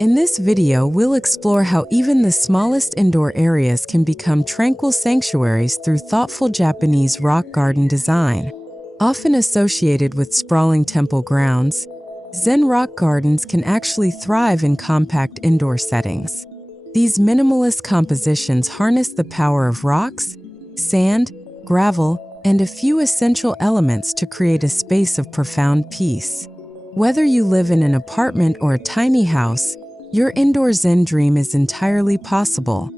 In this video, we'll explore how even the smallest indoor areas can become tranquil sanctuaries through thoughtful Japanese rock garden design. Often associated with sprawling temple grounds, Zen rock gardens can actually thrive in compact indoor settings. These minimalist compositions harness the power of rocks, sand, gravel, and a few essential elements to create a space of profound peace. Whether you live in an apartment or a tiny house, your indoor Zen dream is entirely possible.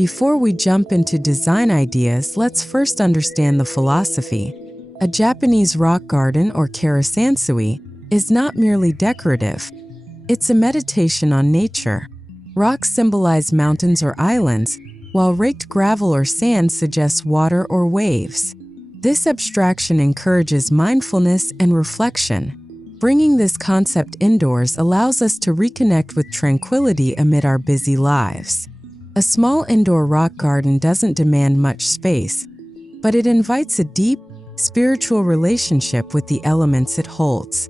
Before we jump into design ideas, let's first understand the philosophy. A Japanese rock garden, or Karesansui, is not merely decorative. It's a meditation on nature. Rocks symbolize mountains or islands, while raked gravel or sand suggests water or waves. This abstraction encourages mindfulness and reflection. Bringing this concept indoors allows us to reconnect with tranquility amid our busy lives. A small indoor rock garden doesn't demand much space, but it invites a deep, spiritual relationship with the elements it holds.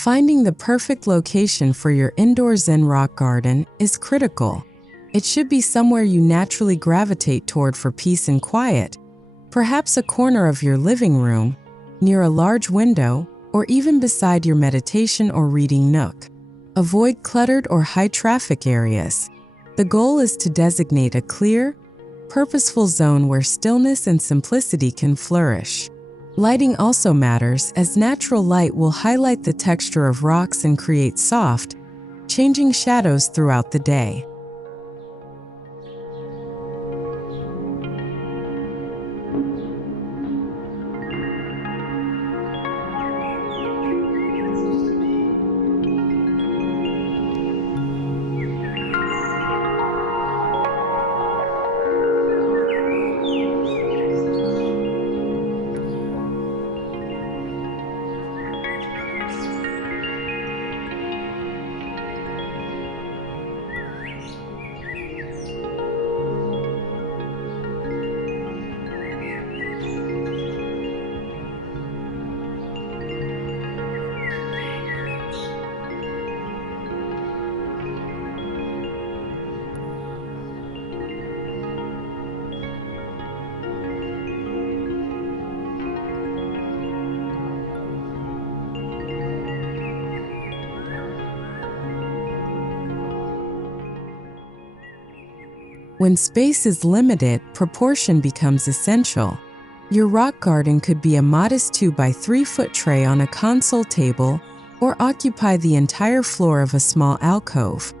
Finding the perfect location for your indoor Zen rock garden is critical. It should be somewhere you naturally gravitate toward for peace and quiet, perhaps a corner of your living room, near a large window, or even beside your meditation or reading nook. Avoid cluttered or high-traffic areas. The goal is to designate a clear, purposeful zone where stillness and simplicity can flourish. Lighting also matters, as natural light will highlight the texture of rocks and create soft, changing shadows throughout the day. When space is limited, proportion becomes essential. Your rock garden could be a modest 2 by 3 foot tray on a console table or occupy the entire floor of a small alcove.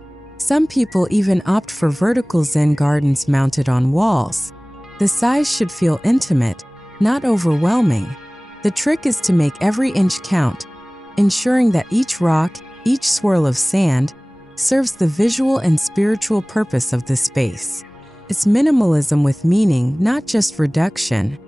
Some people even opt for vertical Zen gardens mounted on walls. The size should feel intimate, not overwhelming. The trick is to make every inch count, ensuring that each rock, each swirl of sand, serves the visual and spiritual purpose of the space. It's minimalism with meaning, not just reduction.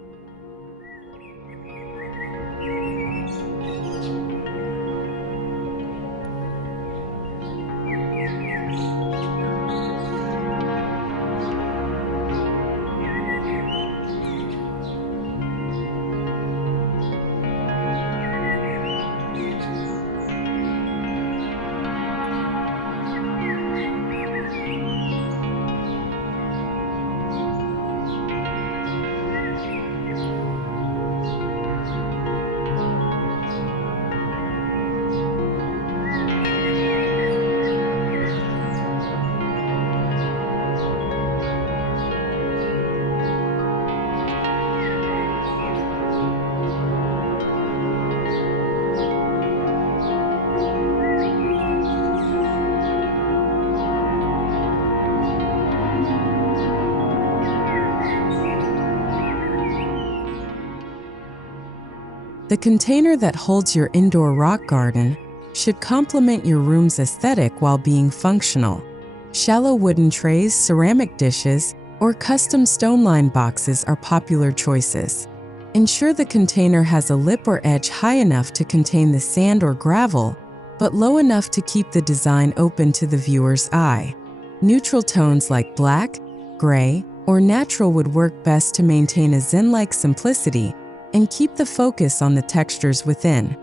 The container that holds your indoor rock garden should complement your room's aesthetic while being functional. Shallow wooden trays, ceramic dishes, or custom stone-lined boxes are popular choices. Ensure the container has a lip or edge high enough to contain the sand or gravel, but low enough to keep the design open to the viewer's eye. Neutral tones like black, gray, or natural would work best to maintain a Zen-like simplicity and keep the focus on the textures within.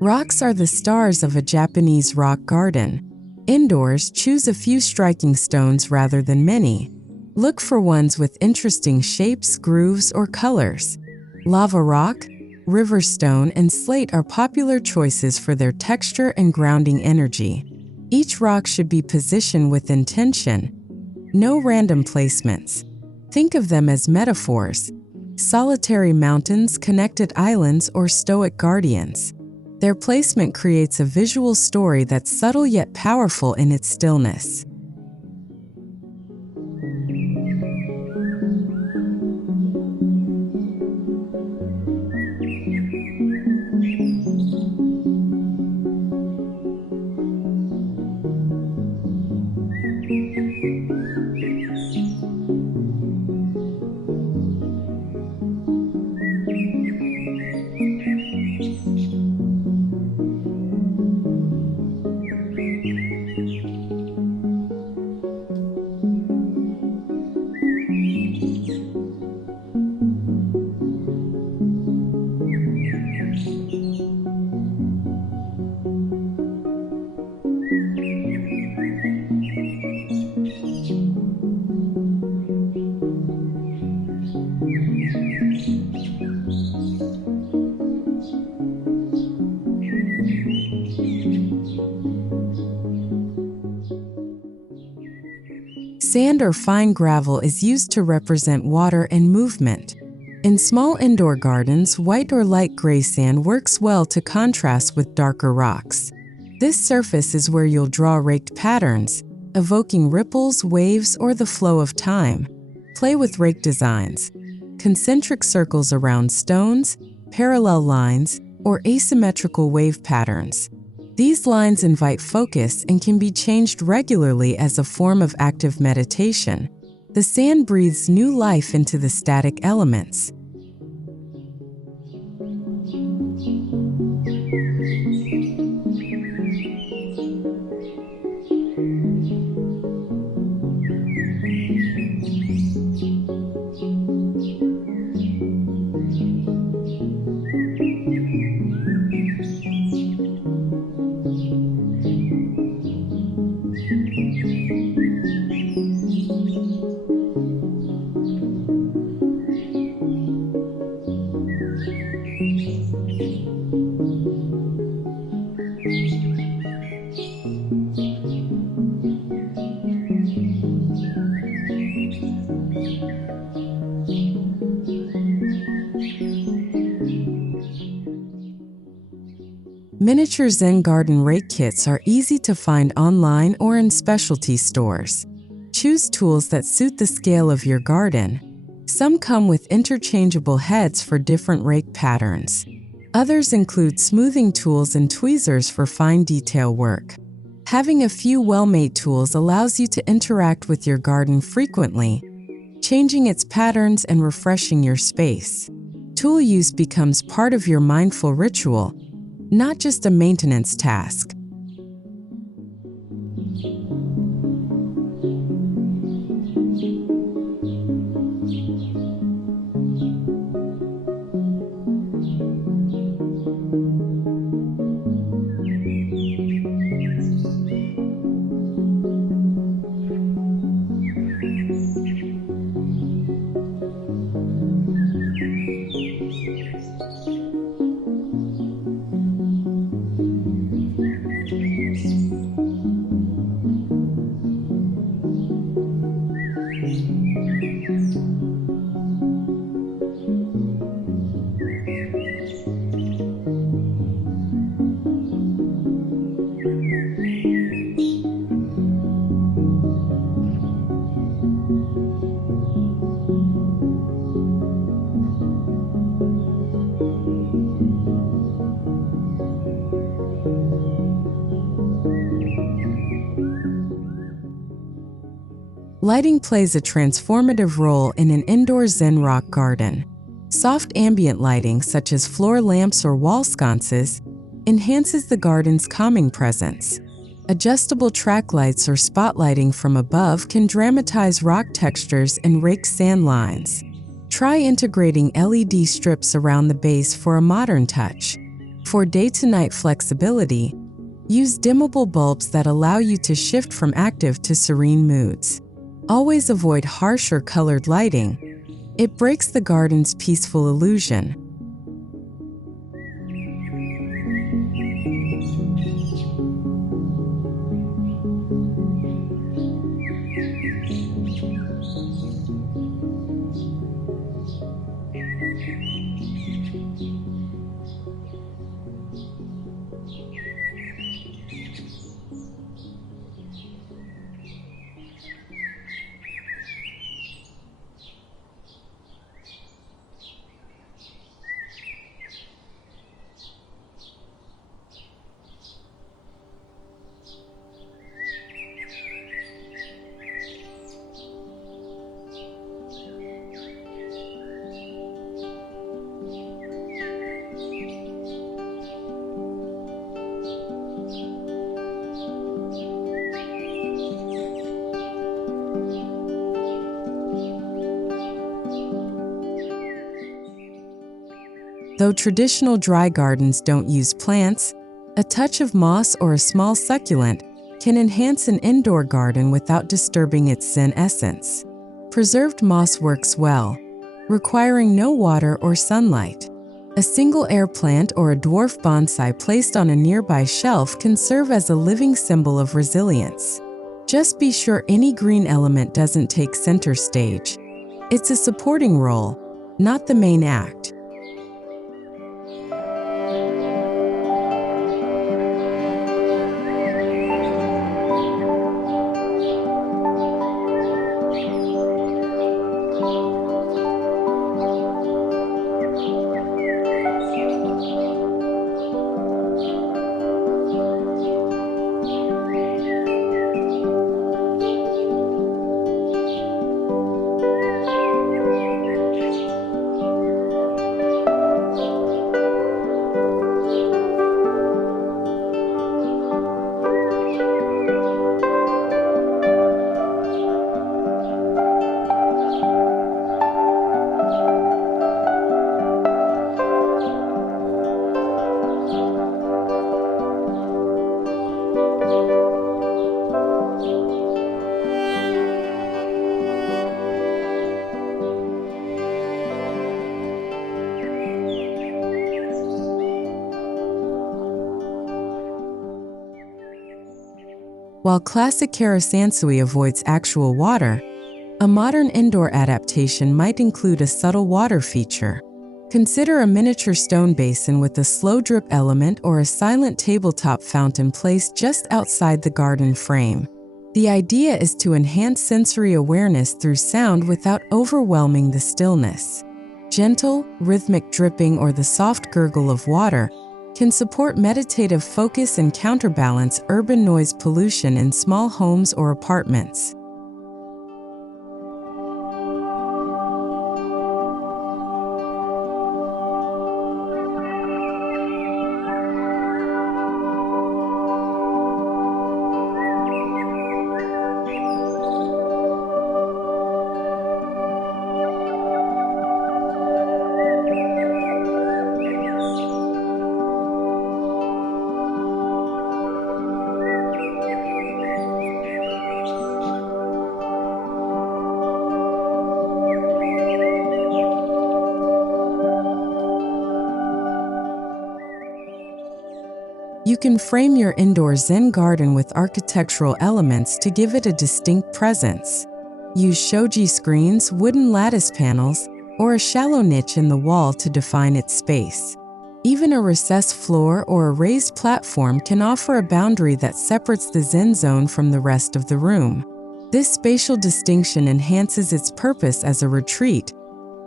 Rocks are the stars of a Japanese rock garden. Indoors, choose a few striking stones rather than many. Look for ones with interesting shapes, grooves, or colors. Lava rock, river stone, and slate are popular choices for their texture and grounding energy. Each rock should be positioned with intention. No random placements. Think of them as metaphors: solitary mountains, connected islands, or stoic guardians. Their placement creates a visual story that's subtle yet powerful in its stillness. Sand or fine gravel is used to represent water and movement. In small indoor gardens, white or light gray sand works well to contrast with darker rocks. This surface is where you'll draw raked patterns, evoking ripples, waves, or the flow of time. Play with rake designs: concentric circles around stones, parallel lines, or asymmetrical wave patterns. These lines invite focus and can be changed regularly as a form of active meditation. The sand breathes new life into the static elements. Miniature Zen Garden rake kits are easy to find online or in specialty stores. Choose tools that suit the scale of your garden. Some come with interchangeable heads for different rake patterns. Others include smoothing tools and tweezers for fine detail work. Having a few well-made tools allows you to interact with your garden frequently, changing its patterns and refreshing your space. Tool use becomes part of your mindful ritual, not just a maintenance task. Lighting plays a transformative role in an indoor Zen rock garden. Soft ambient lighting, such as floor lamps or wall sconces, enhances the garden's calming presence. Adjustable track lights or spotlighting from above can dramatize rock textures and rake sand lines. Try integrating LED strips around the base for a modern touch. For day-to-night flexibility, use dimmable bulbs that allow you to shift from active to serene moods. Always avoid harsh or colored lighting. It breaks the garden's peaceful illusion. Though traditional dry gardens don't use plants, a touch of moss or a small succulent can enhance an indoor garden without disturbing its Zen essence. Preserved moss works well, requiring no water or sunlight. A single air plant or a dwarf bonsai placed on a nearby shelf can serve as a living symbol of resilience. Just be sure any green element doesn't take center stage. It's a supporting role, not the main act. While classic Karesansui avoids actual water, a modern indoor adaptation might include a subtle water feature. Consider a miniature stone basin with a slow drip element or a silent tabletop fountain placed just outside the garden frame. The idea is to enhance sensory awareness through sound without overwhelming the stillness. Gentle, rhythmic dripping or the soft gurgle of water can support meditative focus and counterbalance urban noise pollution in small homes or apartments. You can frame your indoor Zen garden with architectural elements to give it a distinct presence. Use shoji screens, wooden lattice panels, or a shallow niche in the wall to define its space. Even a recessed floor or a raised platform can offer a boundary that separates the Zen zone from the rest of the room. This spatial distinction enhances its purpose as a retreat,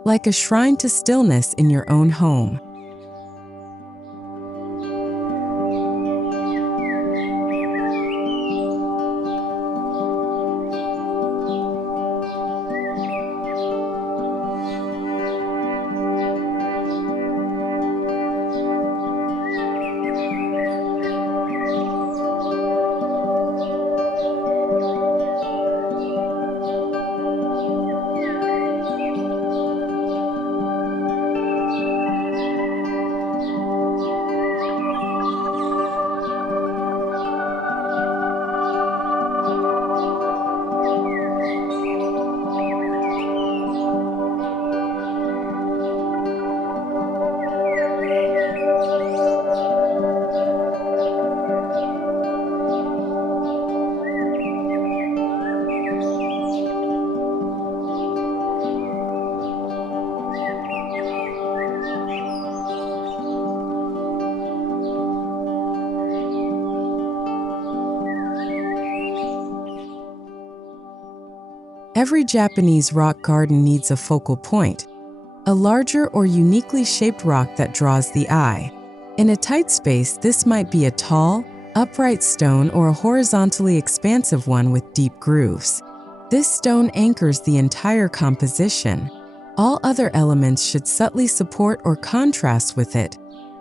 like a shrine to stillness in your own home. Every Japanese rock garden needs a focal point, a larger or uniquely shaped rock that draws the eye. In a tight space, this might be a tall, upright stone or a horizontally expansive one with deep grooves. This stone anchors the entire composition. All other elements should subtly support or contrast with it,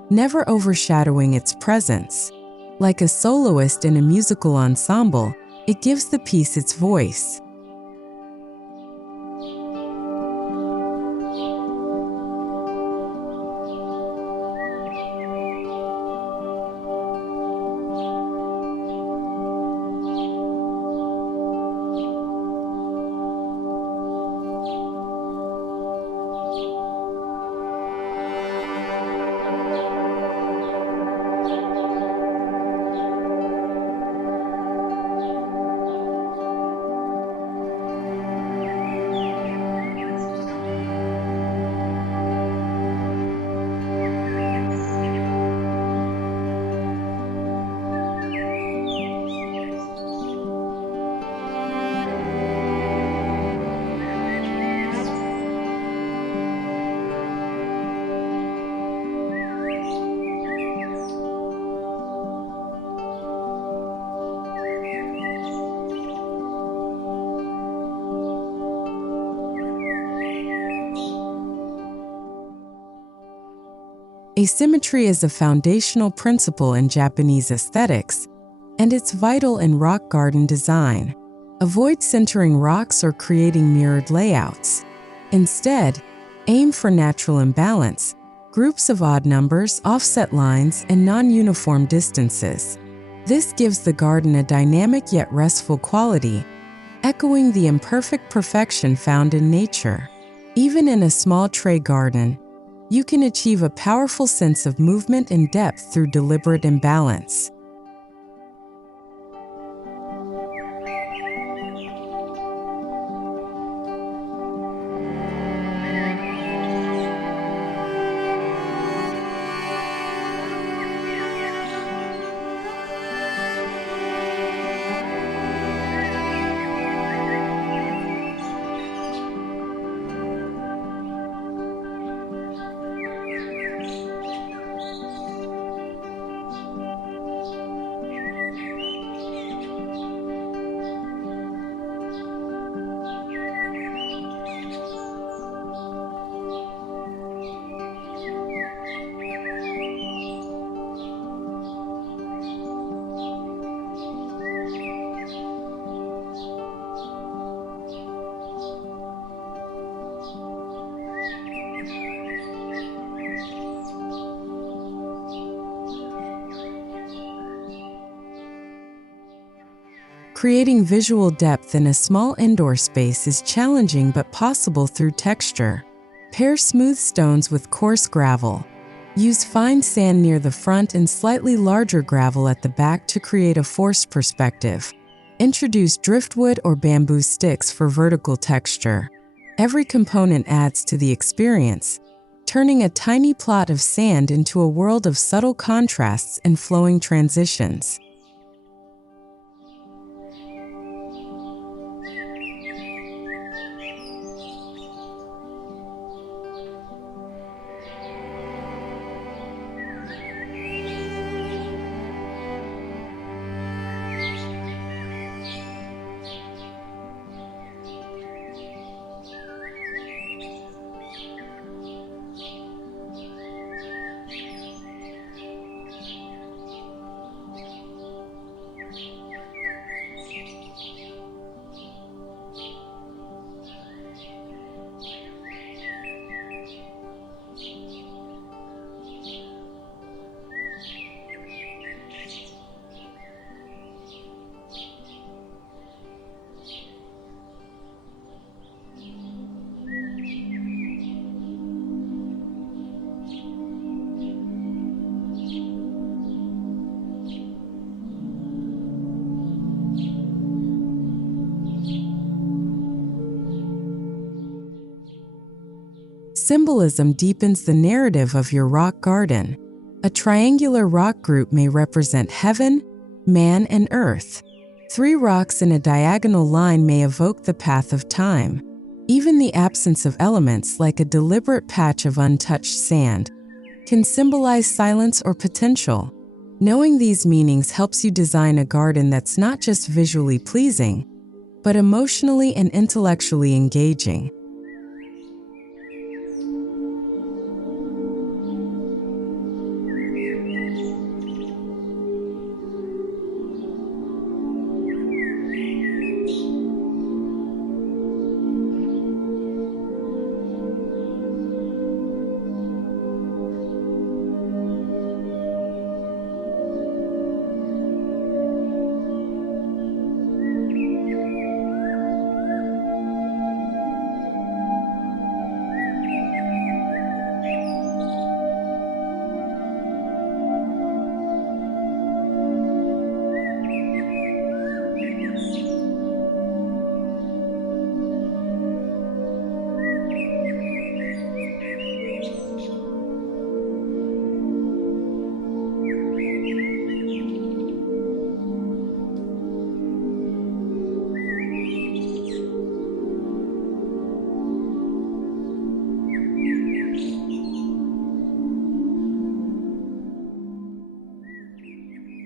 never overshadowing its presence. Like a soloist in a musical ensemble, it gives the piece its voice. Asymmetry is a foundational principle in Japanese aesthetics, and it's vital in rock garden design. Avoid centering rocks or creating mirrored layouts. Instead, aim for natural imbalance, groups of odd numbers, offset lines, and non-uniform distances. This gives the garden a dynamic yet restful quality, echoing the imperfect perfection found in nature. Even in a small tray garden, you can achieve a powerful sense of movement and depth through deliberate imbalance. Creating visual depth in a small indoor space is challenging but possible through texture. Pair smooth stones with coarse gravel. Use fine sand near the front and slightly larger gravel at the back to create a forced perspective. Introduce driftwood or bamboo sticks for vertical texture. Every component adds to the experience, turning a tiny plot of sand into a world of subtle contrasts and flowing transitions. Symbolism deepens the narrative of your rock garden. A triangular rock group may represent heaven, man, and earth. 3 rocks in a diagonal line may evoke the path of time. Even the absence of elements, like a deliberate patch of untouched sand, can symbolize silence or potential. Knowing these meanings helps you design a garden that's not just visually pleasing, but emotionally and intellectually engaging.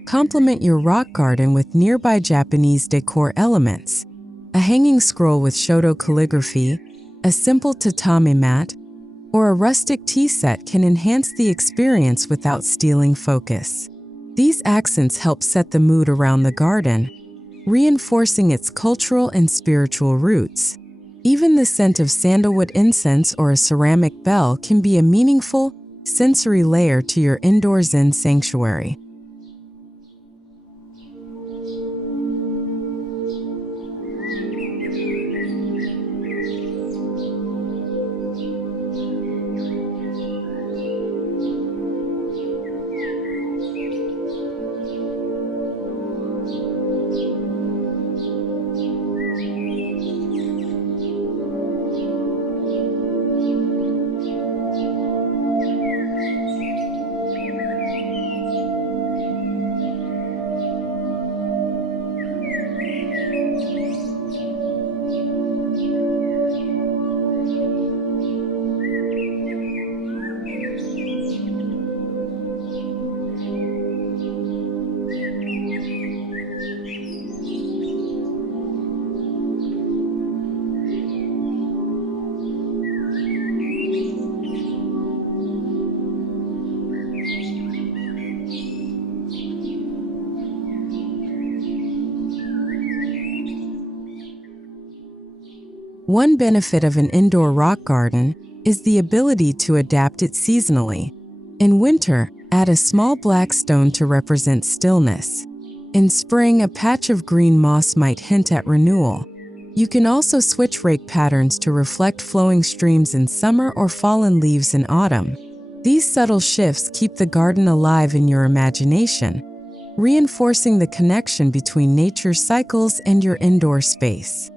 Complement your rock garden with nearby Japanese decor elements. A hanging scroll with Shoto calligraphy, a simple tatami mat, or a rustic tea set can enhance the experience without stealing focus. These accents help set the mood around the garden, reinforcing its cultural and spiritual roots. Even the scent of sandalwood incense or a ceramic bell can be a meaningful, sensory layer to your indoor Zen sanctuary. One benefit of an indoor rock garden is the ability to adapt it seasonally. In winter, add a small black stone to represent stillness. In spring, a patch of green moss might hint at renewal. You can also switch rake patterns to reflect flowing streams in summer or fallen leaves in autumn. These subtle shifts keep the garden alive in your imagination, reinforcing the connection between nature's cycles and your indoor space.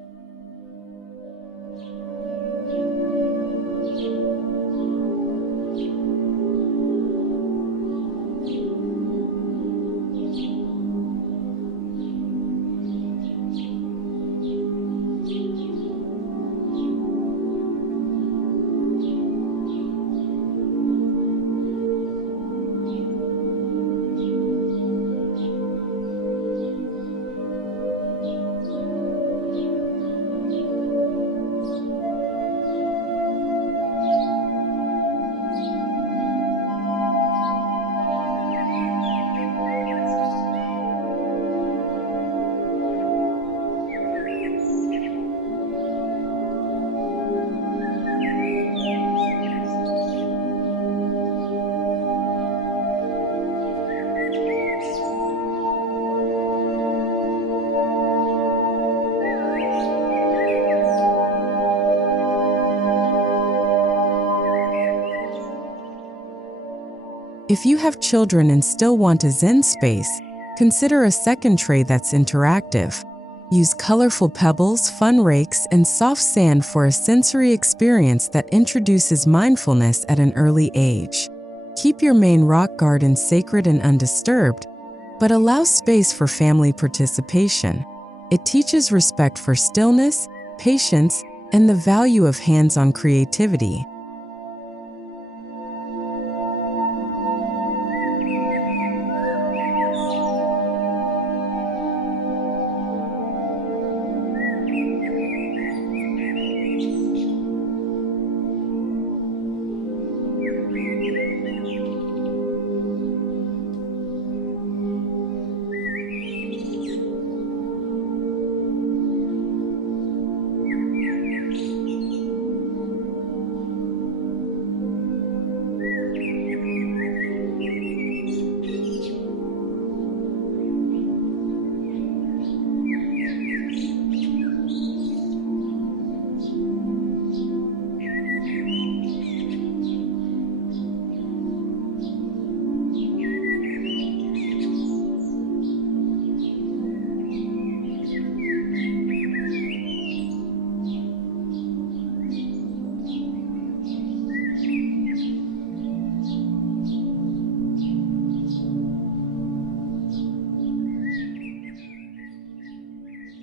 If you have children and still want a Zen space, consider a second tray that's interactive. Use colorful pebbles, fun rakes, and soft sand for a sensory experience that introduces mindfulness at an early age. Keep your main rock garden sacred and undisturbed, but allow space for family participation. It teaches respect for stillness, patience, and the value of hands-on creativity.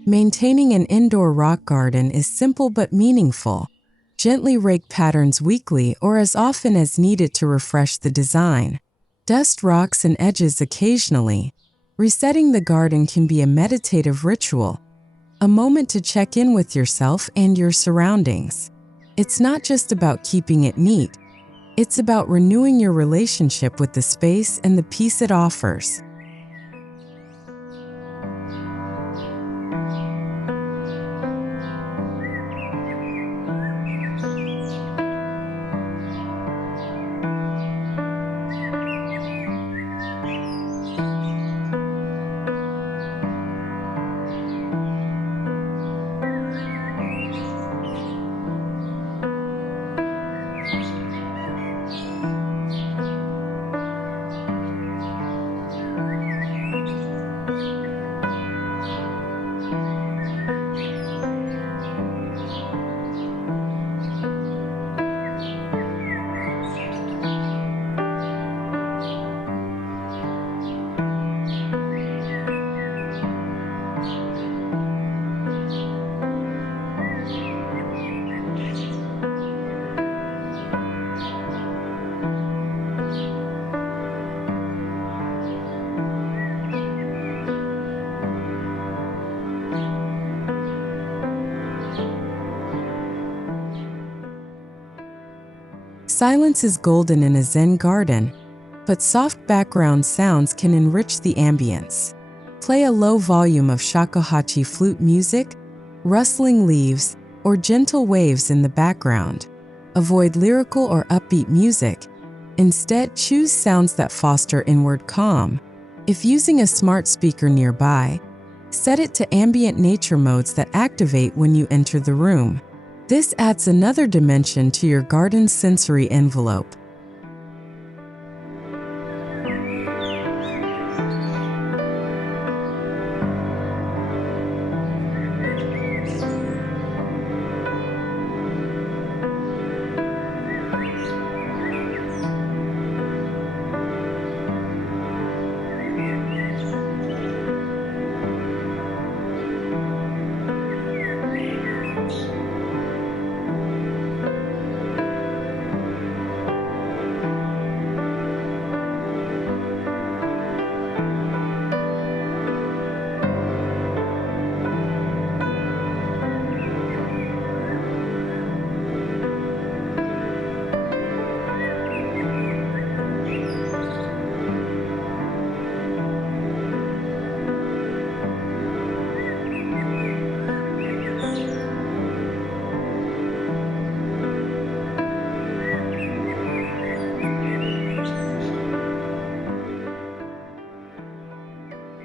Maintaining an indoor rock garden is simple but meaningful. Gently rake patterns weekly or as often as needed to refresh the design. Dust rocks and edges occasionally. Resetting the garden can be a meditative ritual, a moment to check in with yourself and your surroundings. It's not just about keeping it neat, it's about renewing your relationship with the space and the peace it offers. Silence is golden in a Zen garden, but soft background sounds can enrich the ambience. Play a low volume of shakuhachi flute music, rustling leaves, or gentle waves in the background. Avoid lyrical or upbeat music. Instead, choose sounds that foster inward calm. If using a smart speaker nearby, set it to ambient nature modes that activate when you enter the room. This adds another dimension to your garden's sensory envelope.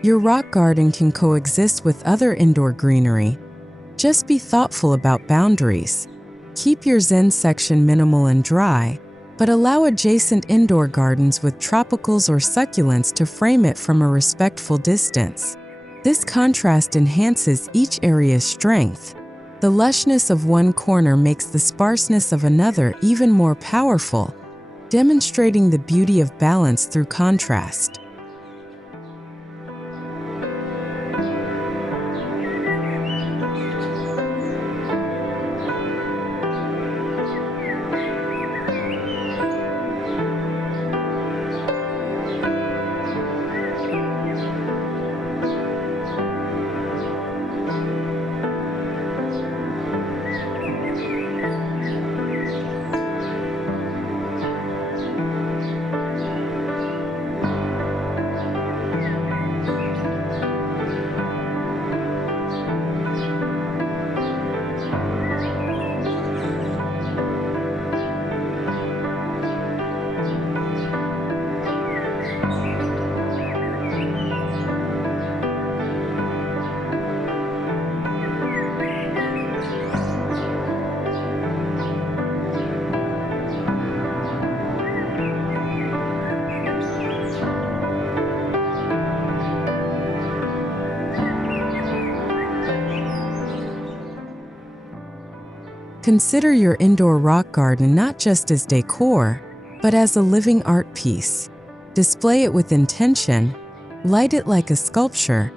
Your rock garden can coexist with other indoor greenery. Just be thoughtful about boundaries. Keep your Zen section minimal and dry, but allow adjacent indoor gardens with tropicals or succulents to frame it from a respectful distance. This contrast enhances each area's strength. The lushness of one corner makes the sparseness of another even more powerful, demonstrating the beauty of balance through contrast. Consider your indoor rock garden not just as decor, but as a living art piece. Display it with intention, light it like a sculpture,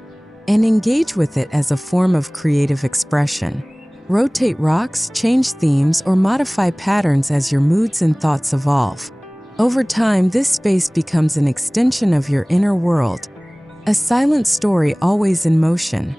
and engage with it as a form of creative expression. Rotate rocks, change themes, or modify patterns as your moods and thoughts evolve. Over time, this space becomes an extension of your inner world, a silent story always in motion.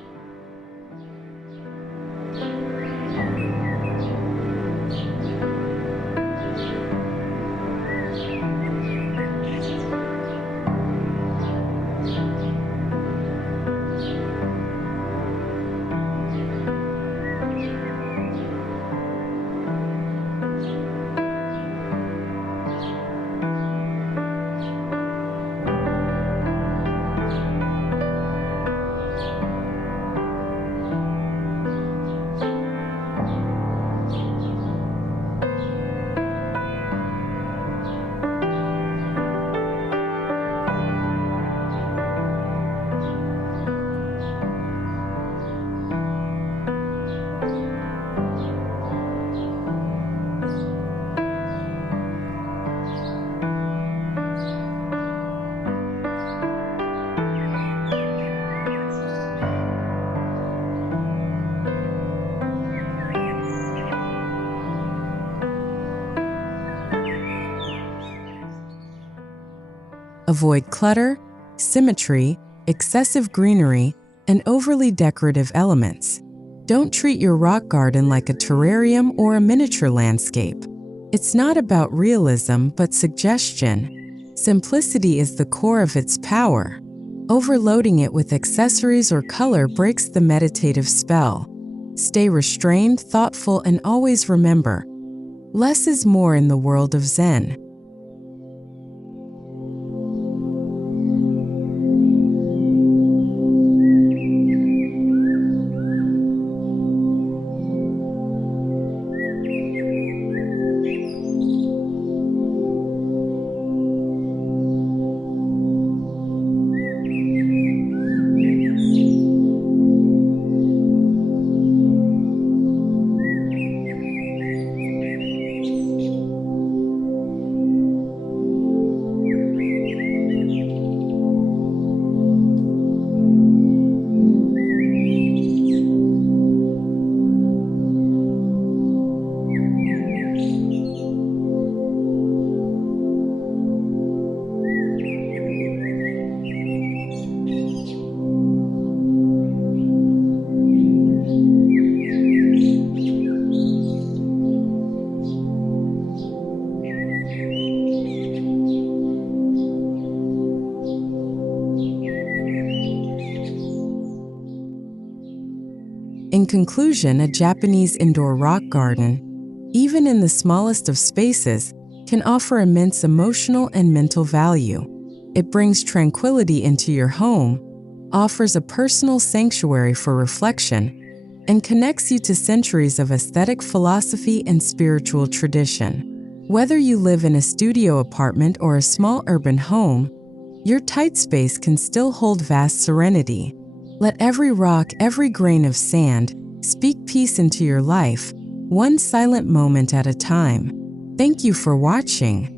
Avoid clutter, symmetry, excessive greenery, and overly decorative elements. Don't treat your rock garden like a terrarium or a miniature landscape. It's not about realism, but suggestion. Simplicity is the core of its power. Overloading it with accessories or color breaks the meditative spell. Stay restrained, thoughtful, and always remember, less is more in the world of Zen. In conclusion, a Japanese indoor rock garden, even in the smallest of spaces, can offer immense emotional and mental value. It brings tranquility into your home, offers a personal sanctuary for reflection, and connects you to centuries of aesthetic philosophy and spiritual tradition. Whether you live in a studio apartment or a small urban home, your tight space can still hold vast serenity. Let every rock, every grain of sand, speak peace into your life, one silent moment at a time. Thank you for watching.